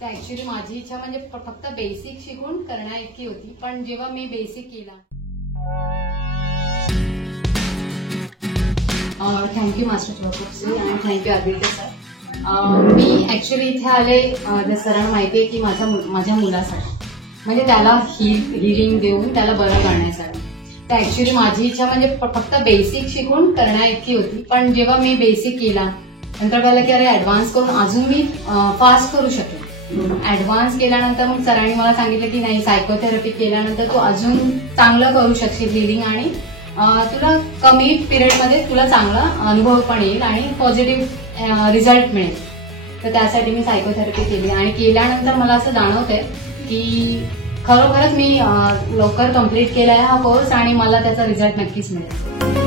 तर ऍक्च्युली माझी इच्छा म्हणजे फक्त बेसिक शिकून करण्या इतकी होती, पण जेव्हा मी बेसिक केला. थँक्यू मास्टर चौकसी आणि थँक्यू आदित्य सर. मी ऍक्च्युली इथे आले सरांना माहिती आहे की माझ्या मुलासाठी म्हणजे त्याला हिलिंग देऊन त्याला बरं करण्यासाठी. तर ऍक्च्युली माझी इच्छा म्हणजे फक्त बेसिक शिकून करण्या इतकी होती, पण जेव्हा मी बेसिक केला नंतर कळलं की अरे ऍडव्हान्स करून अजून मी फास्ट करू शकेन. ऍडव्हान्स केल्यानंतर मग सरांनी मला सांगितलं की नाही, सायकोथेरपी केल्यानंतर तू अजून चांगलं करू शकशील हिलिंग आणि तुला कमी पिरियडमध्ये तुला चांगला अनुभव पण येईल आणि पॉझिटिव्ह रिझल्ट मिळेल. तर त्यासाठी मी सायकोथेरपी केली आणि केल्यानंतर मला असं जाणवतंय की खरोखरच मी लवकर कम्प्लीट केलाय हा कोर्स आणि मला त्याचा रिझल्ट नक्कीच मिळेल.